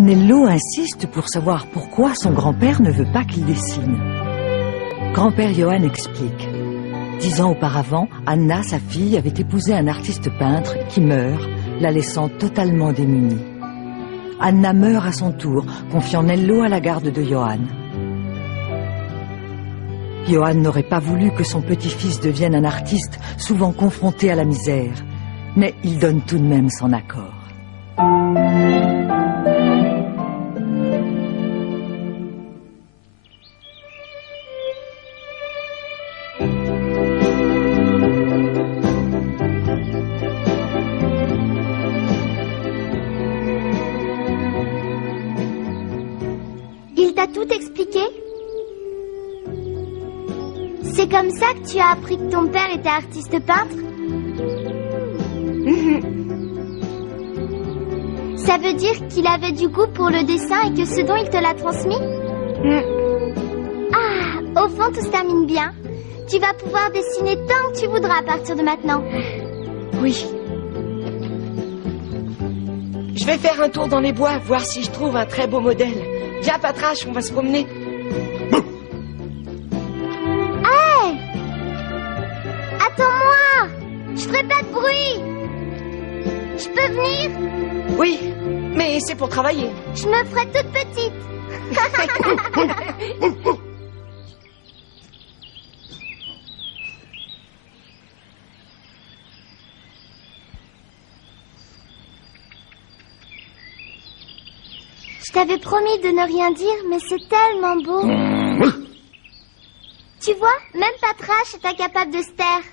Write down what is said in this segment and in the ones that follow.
Nello insiste pour savoir pourquoi son grand-père ne veut pas qu'il dessine. Grand-père Johan explique. 10 ans auparavant, Anna, sa fille, avait épousé un artiste peintre qui meurt, la laissant totalement démunie. Anna meurt à son tour, confiant Nello à la garde de Johan. Johan n'aurait pas voulu que son petit-fils devienne un artiste souvent confronté à la misère, mais il donne tout de même son accord. Il t'a tout expliqué? C'est comme ça que tu as appris que ton père était artiste peintre? Ça veut dire qu'il avait du goût pour le dessin et que ce don, il te l'a transmis? Ah, au fond, tout se termine bien. Tu vas pouvoir dessiner tant que tu voudras à partir de maintenant. Oui. Je vais faire un tour dans les bois, voir si je trouve un très beau modèle. Viens, Patrache, on va se promener. Hey! Attends-moi! Je ferai pas de bruit! Je peux venir? Oui, mais c'est pour travailler. Je me ferai toute petite. Je t'avais promis de ne rien dire, mais c'est tellement beau. Tu vois, même Patrache est incapable de se taire.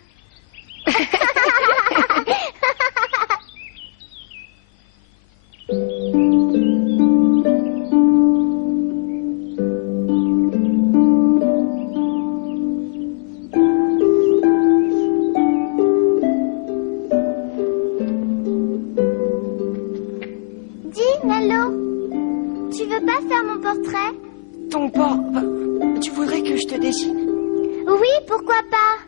Dis, Nello, tu veux pas faire mon portrait? Ton port... Tu voudrais que je te dessine? Oui, pourquoi pas?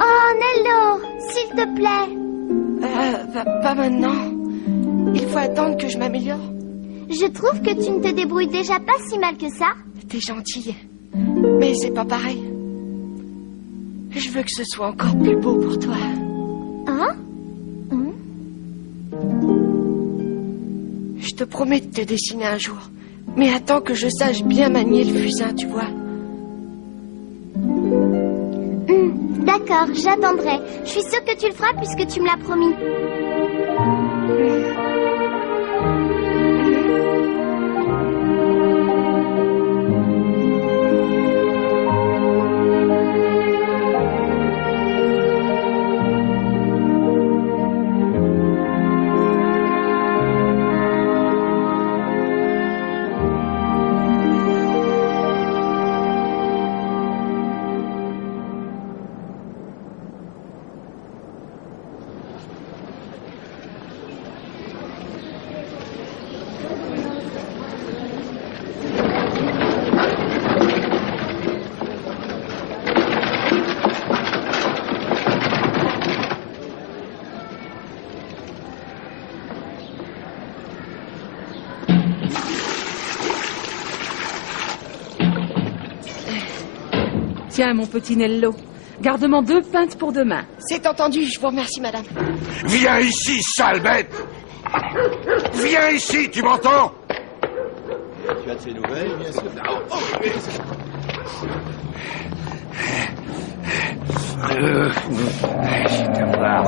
Oh, Nello, s'il te plaît. Pas maintenant. Il faut attendre que je m'améliore. Je trouve que tu ne te débrouilles déjà pas si mal que ça. T'es gentille, mais c'est pas pareil. Je veux que ce soit encore plus beau pour toi. Hein? Je te promets de te dessiner un jour. Mais attends que je sache bien manier le fusain, tu vois. D'accord, j'attendrai. Je suis sûre que tu le feras puisque tu me l'as promis. Tiens, mon petit Nello, garde-moi 2 pintes pour demain. C'est entendu, je vous remercie, madame. Viens ici, sale bête! Viens ici, tu m'entends? Tu as de ces nouvelles, bien sûr. Je vais te voir.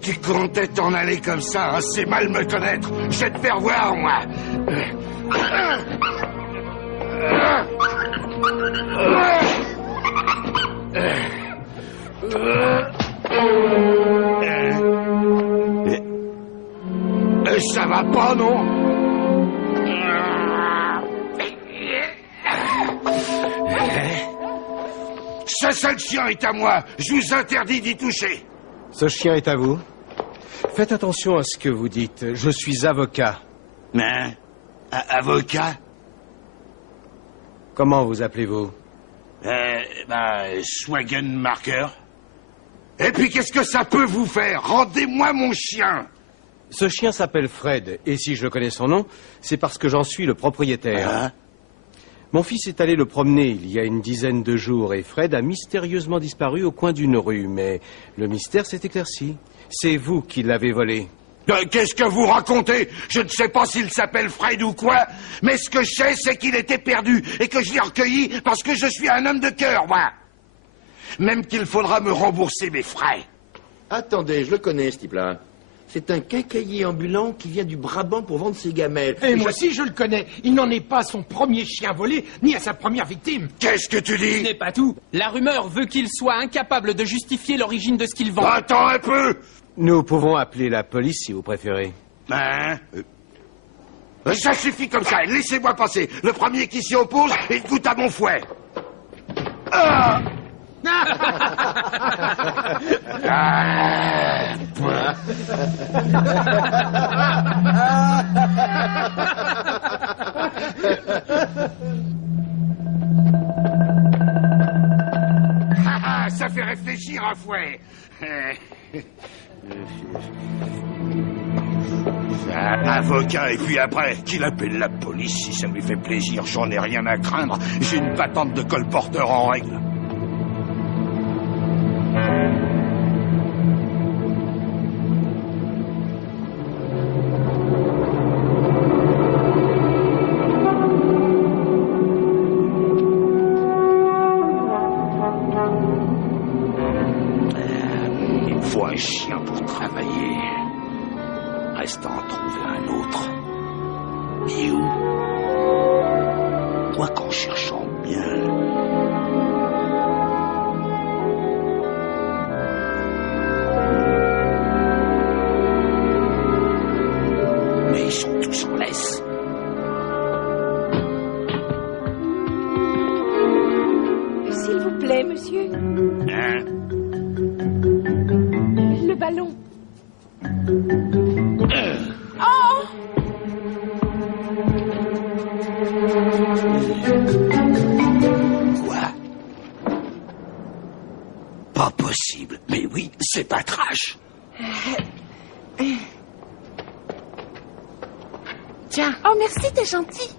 Tu comptais t'en aller comme ça, hein? C'est mal me connaître. Je vais te faire voir, moi. Ça va pas, non? Ce seul chien est à moi. Je vous interdis d'y toucher. Ce chien est à vous. Faites attention à ce que vous dites. Je suis avocat. Hein? Avocat? Comment vous appelez-vous? Swagen Marker. Et puis qu'est-ce que ça peut vous faire? Rendez-moi mon chien. Ce chien s'appelle Fred, et si je connais son nom, c'est parce que j'en suis le propriétaire. Hein? Mon fils est allé le promener il y a une dizaine de jours, et Fred a mystérieusement disparu au coin d'une rue, mais le mystère s'est éclairci. C'est vous qui l'avez volé. Qu'est-ce que vous racontez? Je ne sais pas s'il s'appelle Fred ou quoi, mais ce que je sais, c'est qu'il était perdu, et que je l'ai recueilli parce que je suis un homme de cœur, moi. Même qu'il faudra me rembourser mes frais. Attendez, je le connais, ce type-là. C'est un quincaillier ambulant qui vient du Brabant pour vendre ses gamelles. Et moi aussi, je le connais. Il n'en est pas à son premier chien volé, ni à sa première victime. Qu'est-ce que tu Ce dis? n'est pas tout. La rumeur veut qu'il soit incapable de justifier l'origine de ce qu'il vend. Attends un peu. Nous pouvons appeler la police si vous préférez. Hein? Ça suffit comme ça, laissez-moi passer. Le premier qui s'y oppose, il goûte à mon fouet. Ah! Ça fait réfléchir un fouet. Un avocat, et puis après, qu'il appelle la police si ça lui fait plaisir, j'en ai rien à craindre. J'ai une patente de colporteur en règle. Il me faut un chien pour travailler. Reste à en trouver un autre. Mais où? Quoi qu'en cherchant bien. Mais ils sont tous en laisse. S'il vous plaît, monsieur. Hein? Le ballon. Quoi? Pas possible. Mais oui, c'est pas trash. Tiens. Oh, merci, t'es gentil.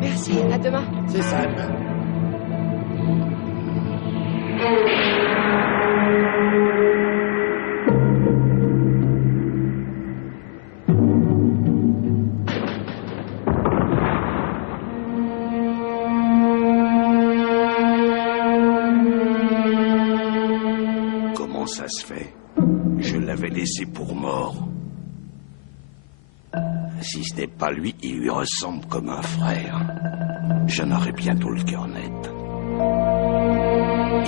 Merci, à demain. C'est ça. Comment ça se fait? Je l'avais laissé pour mort. Si ce n'est pas lui, il lui ressemble comme un frère. J'en aurai bientôt le cœur net.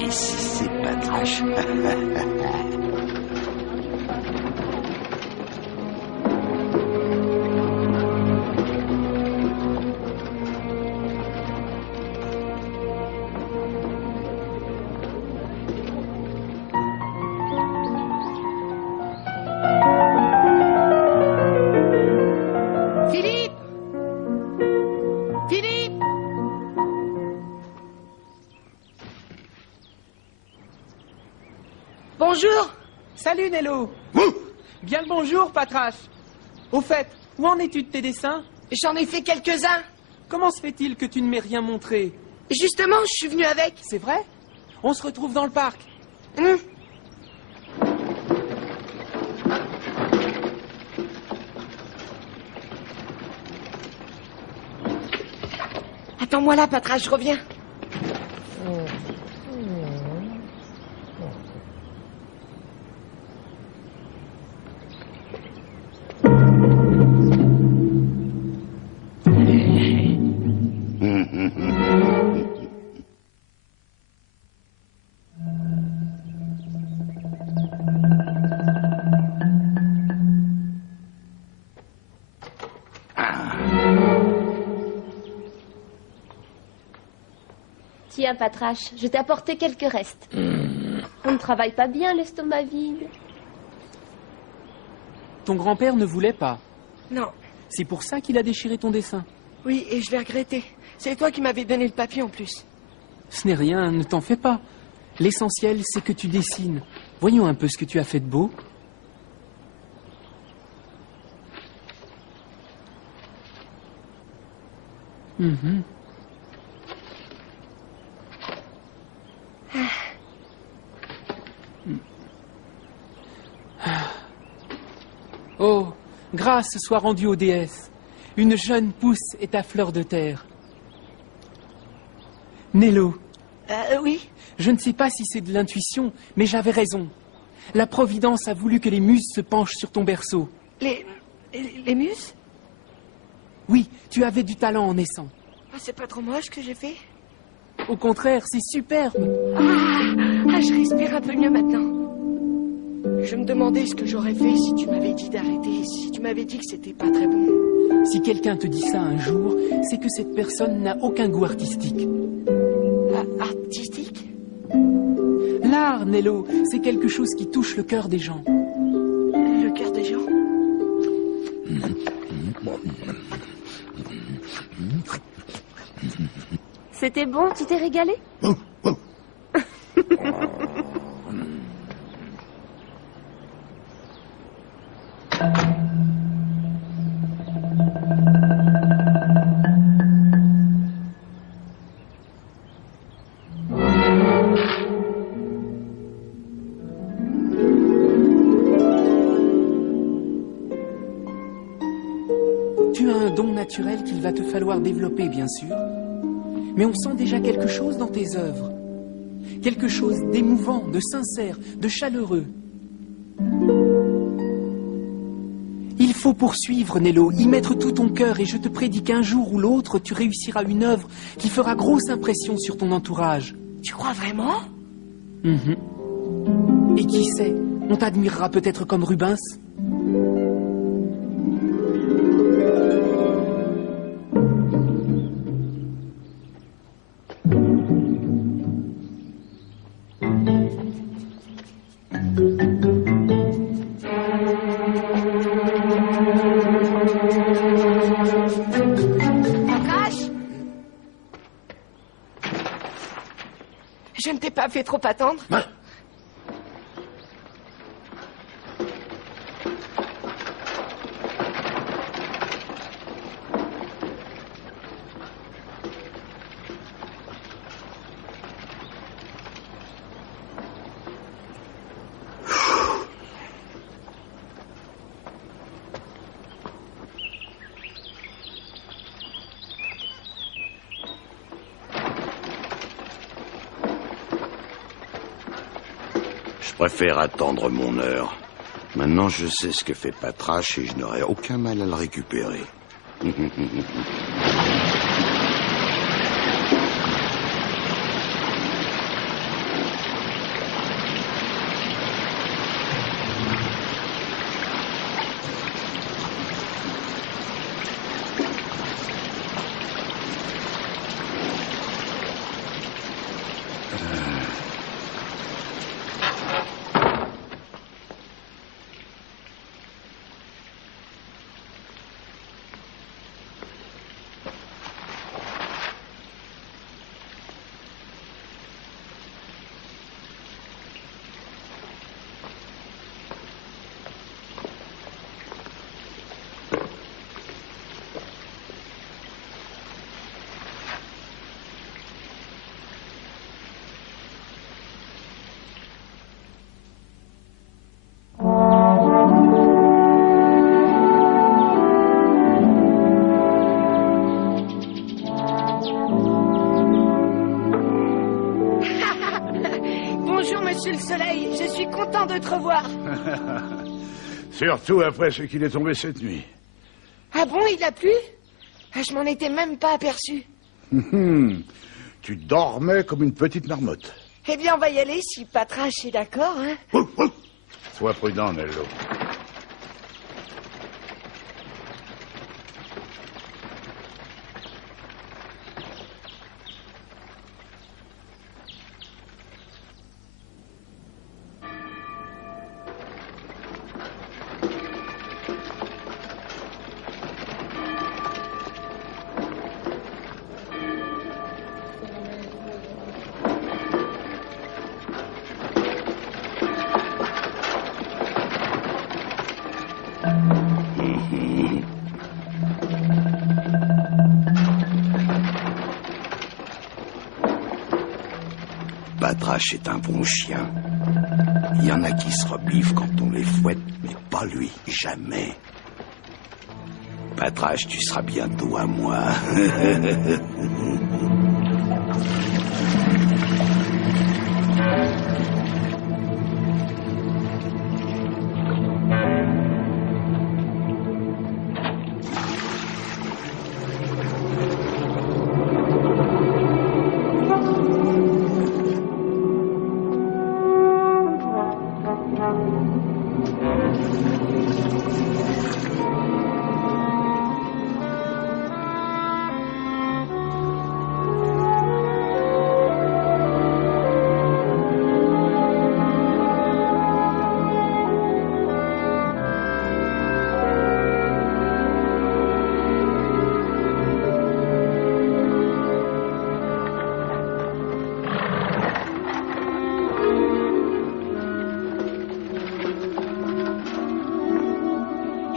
Et si c'est pas trash? Philippe! Philippe! Bonjour. Salut, Nello. Ouh! Bien le bonjour, Patrache. Au fait, où en es-tu de tes dessins? J'en ai fait quelques-uns. Comment se fait-il que tu ne m'aies rien montré? Justement, je suis venu avec. C'est vrai? On se retrouve dans le parc. Attends-moi là, Patra, je reviens. Tiens, Patrache, je t'ai apporté quelques restes. On ne travaille pas bien l'estomac vide. Ton grand-père ne voulait pas. Non. C'est pour ça qu'il a déchiré ton dessin. Oui, et je l'ai regretté. C'est toi qui m'avais donné le papier en plus. Ce n'est rien, ne t'en fais pas. L'essentiel, c'est que tu dessines. Voyons un peu ce que tu as fait de beau. Mhm. Oh, grâce soit rendue aux déesses. Une jeune pousse est à fleur de terre. Nello. Oui. Je ne sais pas si c'est de l'intuition, mais j'avais raison. La Providence a voulu que les muses se penchent sur ton berceau. Les muses? Oui, tu avais du talent en naissant. Ah, c'est pas trop moche ce que j'ai fait? Au contraire, c'est superbe. Je respire un peu mieux maintenant. Je me demandais ce que j'aurais fait si tu m'avais dit d'arrêter, si tu m'avais dit que c'était pas très bon. Si quelqu'un te dit ça un jour, c'est que cette personne n'a aucun goût artistique. Artistique? L'art, Nello, c'est quelque chose qui touche le cœur des gens. Le cœur des gens? C'était bon, tu t'es régalé? Tu as un don naturel qu'il va te falloir développer, bien sûr. Mais on sent déjà quelque chose dans tes œuvres. Quelque chose d'émouvant, de sincère, de chaleureux. Il faut poursuivre, Nello, y mettre tout ton cœur et je te prédis qu'un jour ou l'autre, tu réussiras une œuvre qui fera grosse impression sur ton entourage. Tu crois vraiment? Et qui sait, on t'admirera peut-être comme Rubens. Je ne t'ai pas fait trop attendre? Je préfère attendre mon heure. Maintenant, je sais ce que fait Patrache et je n'aurai aucun mal à le récupérer. Monsieur le Soleil, je suis content de te revoir. Surtout après ce qu'il est tombé cette nuit. Ah bon, il a plu? Je m'en étais même pas aperçu. Tu dormais comme une petite marmotte. Eh bien, on va y aller si Patrache est d'accord, hein? Sois prudent, Nello. Patrache est un bon chien. Il y en a qui se rebiffent quand on les fouette, mais pas lui, jamais. Patrache, tu seras bientôt à moi.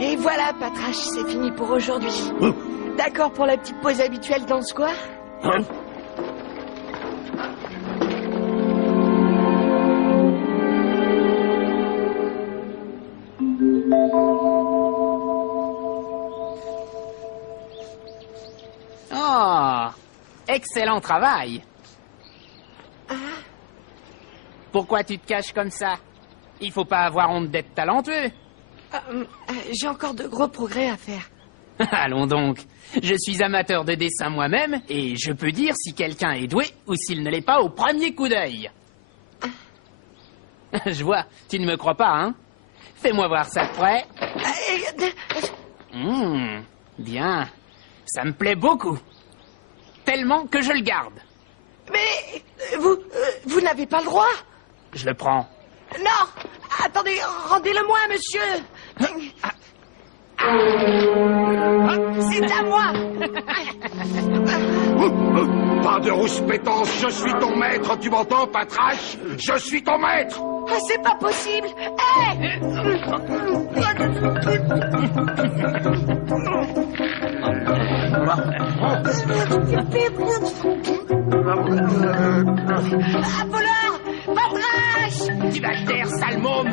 Et voilà, Patrache, c'est fini pour aujourd'hui. D'accord pour la petite pause habituelle dans le square? Oh, excellent travail. Pourquoi tu te caches comme ça? Il faut pas avoir honte d'être talentueux. J'ai encore de gros progrès à faire. Allons donc. Je suis amateur de dessin moi-même et je peux dire si quelqu'un est doué ou s'il ne l'est pas au premier coup d'œil. Je vois, tu ne me crois pas, hein? Fais-moi voir ça de près. Bien. Ça me plaît beaucoup. Tellement que je le garde. Mais vous n'avez pas le droit. Je le prends. Non, attendez, rendez-le-moi, monsieur. C'est à moi. Pas de rouspétance, je suis ton maître, tu m'entends, Patrache? Je suis ton maître. Ah, c'est pas possible. Ah, voleur! Patrache! Tu vas te taire, sale môme!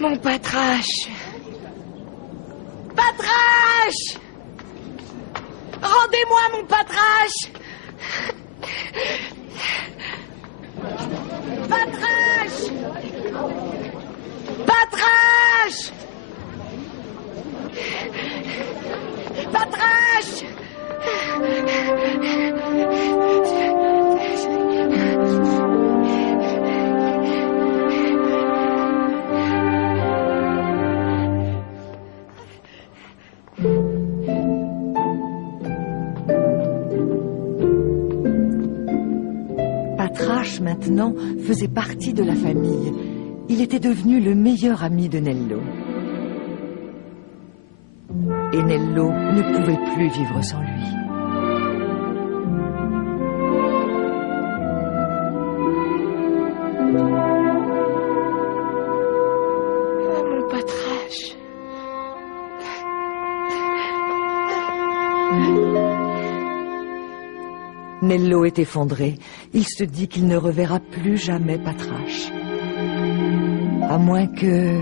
Mon Patrache! Patrache! Rendez-moi mon Patrache! Patrache! Patrache! Patrache! Patrache, maintenant, faisait partie de la famille. Il était devenu le meilleur ami de Nello. Et Nello ne pouvait plus vivre sans lui. Oh, mon Patrache. Nello est effondré. Il se dit qu'il ne reverra plus jamais Patrache. À moins que...